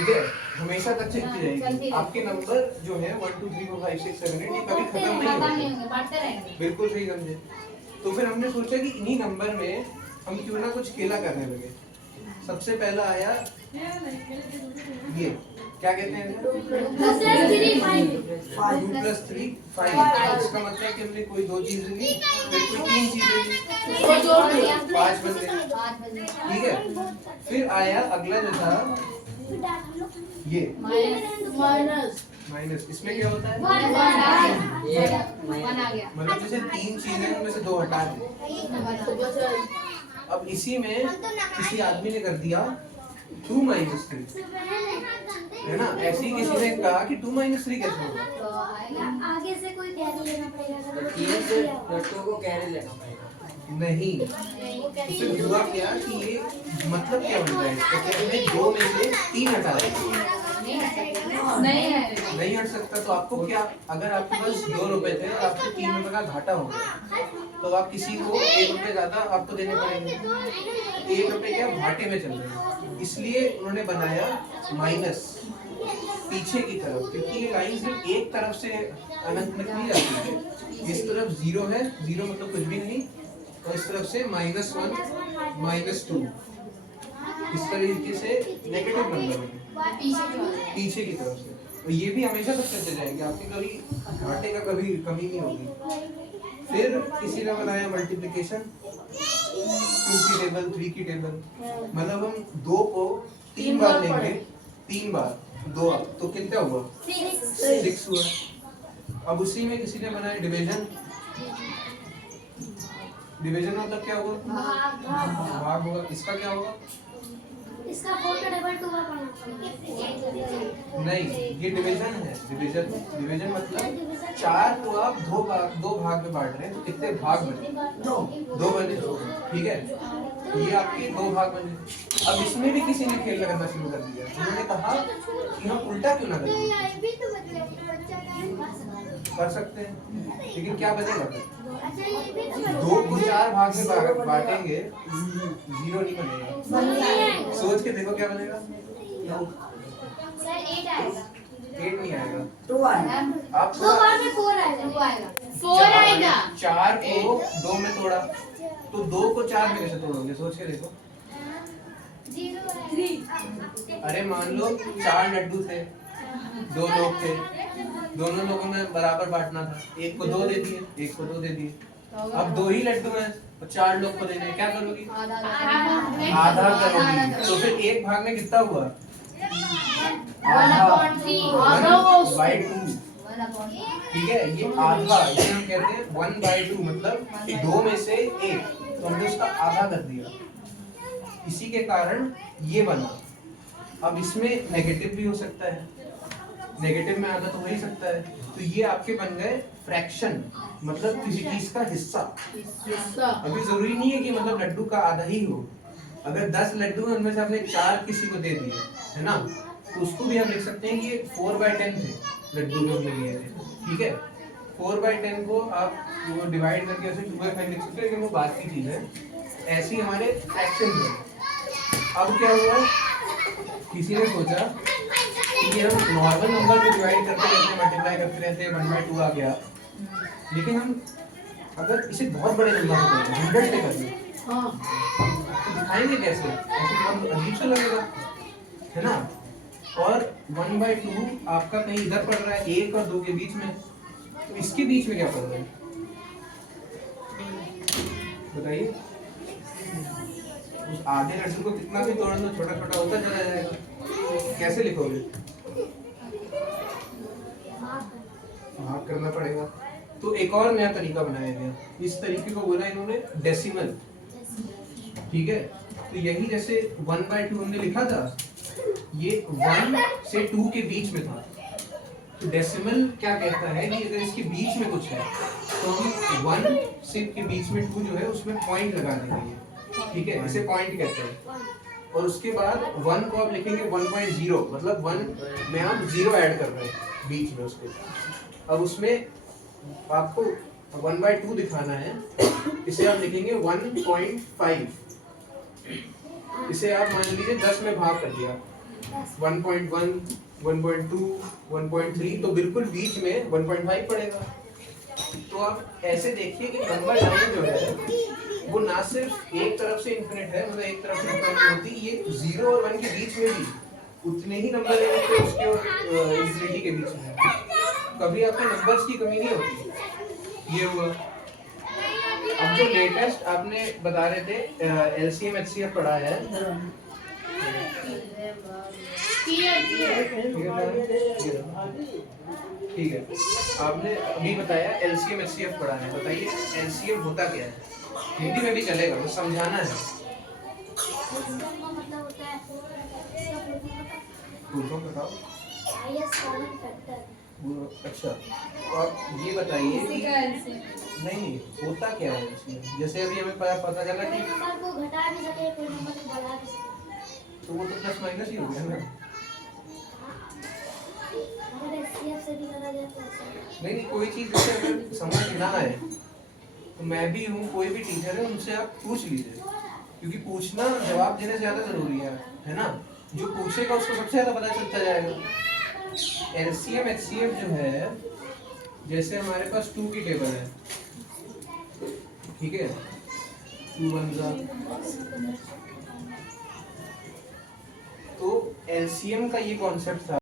ठीक है, हमेशा तक चलती रहेगी। आपके नंबर जो है 1 2 3 4 5 6 7 8 ये कभी खत्म नहीं होंगे, बढ़ते रहेंगे। बिल्कुल सही समझे। तो फिर हमने सोचा कि इन्हीं नंबर में हम क्यों ना कुछ खेला करने लगे। सबसे पहला आया ये, क्या कहते हैं, 2 + 3 5। इसका मतलब है कि हमने कोई 2 चीजें ली, फिर कोई 3 चीजें ली, 5 बन गए। ठीक है, फिर आया अगला जो था ये माइनस। इसमें क्या होता है, मतलब जैसे 3 चीजें उनमें से 2 हटा दी। अब इसी में किसी आदमी ने कर दिया 2 - 3, है ना। ऐसे ही किसी ने कहा कि 2 - 3 कैसे होगा, आगे से कोई कैरी लेना पड़ेगा, तीन से लट्टू को कैरी लेना पड़ेगा। नहीं। फिर हुआ क्या कि ये मतलब क्या बन रहा है, तो क्या हमने 2 में से 3 हटा दिया, नहीं हट सकता। तो आपको क्या, अगर आपके पास 2 रुपए थे और आपको 3 रुपए का घाटा हो गया, तो आप किसी को 1 रुपए ज्यादा आपको देने पड़ेंगे। 1 रुपए क्या घाटे में चल रहे हैं, इसलिए उन्होंने बनाया माइनस पीछे की तरफ, क्योंकि ये लाइन सिर्फ एक तरफ से अनंत तक नहीं जाती है। इस तरफ 0 है, 0 मतलब कुछ भी नहीं, और इस तरफ से -1 -2, इस तरीके से नेगेटिव नंबर है पीछे की तरफ से। तो ये भी हमेशा तक चलते जाएंगे, आपके कभी घाटे का कभी कमी नहीं होगी। फिर किसी ने बनाया मल्टीप्लिकेशन, 2 की टेबल, 3 की टेबल, मतलब हम 2 को 3 बार लेंगे, 3 बार 2, तो कितना हुआ, 6 हुआ। अब उसी में किसी ने बनाया डिवीजन। डिवीजन मतलब क्या होगा, भाग होगा। इसका क्या होगा, इसका 4 का डबल 2 बार करना पड़ेगा। नहीं, ये डिवीजन है। डिवीजन मतलब 4 को आप 2 भाग में बांट रहे हैं, तो कितने भाग बने, 2 बने। ठीक है, ये आपके 2 भाग बने। अब इसमें भी किसी ने खेल करना शुरू कर दिया। उन्होंने कहा कि हम उल्टा क्यों ना करें, कर सकते हैं, लेकिन क्या बनेगा, 2 को 4 भाग में बांटेंगे, 0 नहीं बनेगा। सोच के देखो क्या बनेगा, सर 8 आएगा, 8 नहीं आएगा। 2 आएगा। आप 2 बार में 4 आएगा, 4 आएगा। 4 को 2 में तोड़ा, तो 2 को 4 में कैसे तोड़ोगे, सोच के देखो। 0 अरे मान लो 4 लड्डू थे, 2 लोग थे, दोनों लोगों में बराबर बांटना था, एक को 2 दे दिए, एक को 2 दे दिए। अब 2 ही लड्डू हैं और 4 लोग को देने, क्या करोगी, आधा करोगी। तो फिर एक भाग में कितना हुआ, आधा, 1/2। ठीक है, ये आधा, इसे हम कहते हैं 1/2, मतलब 2 में से 1, तो हमने उसका आधा कर दिया। इसी के कारण ये बना। अब इसमें नेगेटिव भी हो सकता है, नेगेटिव में आधा तो हो ही सकता है। तो ये आपके बन गए फ्रैक्शन, मतलब किसी चीज का हिस्सा। अभी जरूरी नहीं है कि मतलब लड्डू का आधा ही हो। अगर 10 लड्डू हैं, उनमें से आपने 4 किसी को दे दिए, है ना, तो उसको भी हम लिख सकते हैं कि ये 4/10 थे लड्डू जो हमने लिए थे। ठीक है, 4/10 को आप वो डिवाइड करके ऐसे 2/5 लिख सकते हैं, लेकिन वो बात की चीज है। ऐसे ही हमारे फ्रैक्शन हैं। अब क्या हुआ, किसी ने सोचा कि हम नॉर्मल नंबर को डिवाइड करते रहते हैं, मल्टीप्लाई करते रहते हैं, 1/2 आ गया, लेकिन हम अगर इसे बहुत बड़े नंबर को करें, 100 से कर लें, तो दिखाएंगे कैसे, ऐसे बहुत अजीब सा लगेगा, है ना। और 1/2 आपका कहीं इधर पड़ रहा है, 1 और 2 के बीच में, तो इसके बीच में क्या पड़ रहा है, बताइए। उस आधे लड्डू को कितना भी तोड़ लो, छोटा छोटा होता चला जाएगा, कैसे लिखोगे, भाग करना पड़ेगा। तो एक और नया तरीका बनाया गया, इस तरीके को बोला इन्होंने डेसिमल। ठीक है, तो यही जैसे 1/2 हमने लिखा था, ये 1 से 2 के बीच में था। तो डेसिमल क्या कहता है कि अगर इसके बीच में कुछ है, तो हम 1 से के बीच में 2 जो है उसमें पॉइंट लगा देंगे। ठीक है, इसे पॉइंट कहते हैं। और उसके बाद 1 को आप लिखेंगे 1.0, मतलब 1 में आप 0 ऐड कर रहे हैं बीच में उसके। अब उसमें आपको 1/2 दिखाना है, इसे आप लिखेंगे 1.5। इसे आप मान लीजिए 10 में भाग कर दिया, 1.1, 1.2, 1.3, तो बिल्कुल बीच में 1.5 पड़ेगा। तो आप ऐसे देखिए कि नंबर लाइन जो है वो ना सिर्फ एक तरफ से इन्फिनिट है, मतलब एक तरफ से इन्फिनिट होती, ये 0 और 1 के बीच में भी उतने ही नंबर लेने थे उसके और इन्फिनिटी के बीच में। कभी आपके नंबर्स की कमी नहीं होती। ये हुआ। अब जो लेटेस्ट आपने बता रहे थे एलसीएम एचसीएफ पढ़ा है, ठीक है, आपने अभी बताया एलसीएम एचसीएफ पढ़ा है, बताइए एलसीएम होता क्या है? हिंदी में भी चलेगा, बस समझाना है। मतलब होता है फुल फॉर्म बताओ। Highest common factor. अच्छा, तो आप ये बताइए कि नहीं होता क्या है LCM? जैसे अभी हमें पता चला कोई कि नंबर को घटा भी सके, कोई नंबर को बढ़ा भी सके। तो वो तो प्लस माइनस ही हो गया ना। अगर एचसीएफ से भी करा जाए तो ऐसा है। नहीं, कोई चीज जैसे अगर समझ ना आए तो मैं भी हूँ, कोई भी टीचर है, उनसे आप पूछ लीजिए, क्योंकि पूछना जवाब देने से ज्यादा जरूरी है ना। जो पूछेगा उसको सबसे ज्यादा पता चलता जाएगा। एलसीएम एचसीएफ जो है, जैसे हमारे पास 2 की टेबल है, ठीक है, 2 1 तो एलसीएम का ये कॉन्सेप्ट था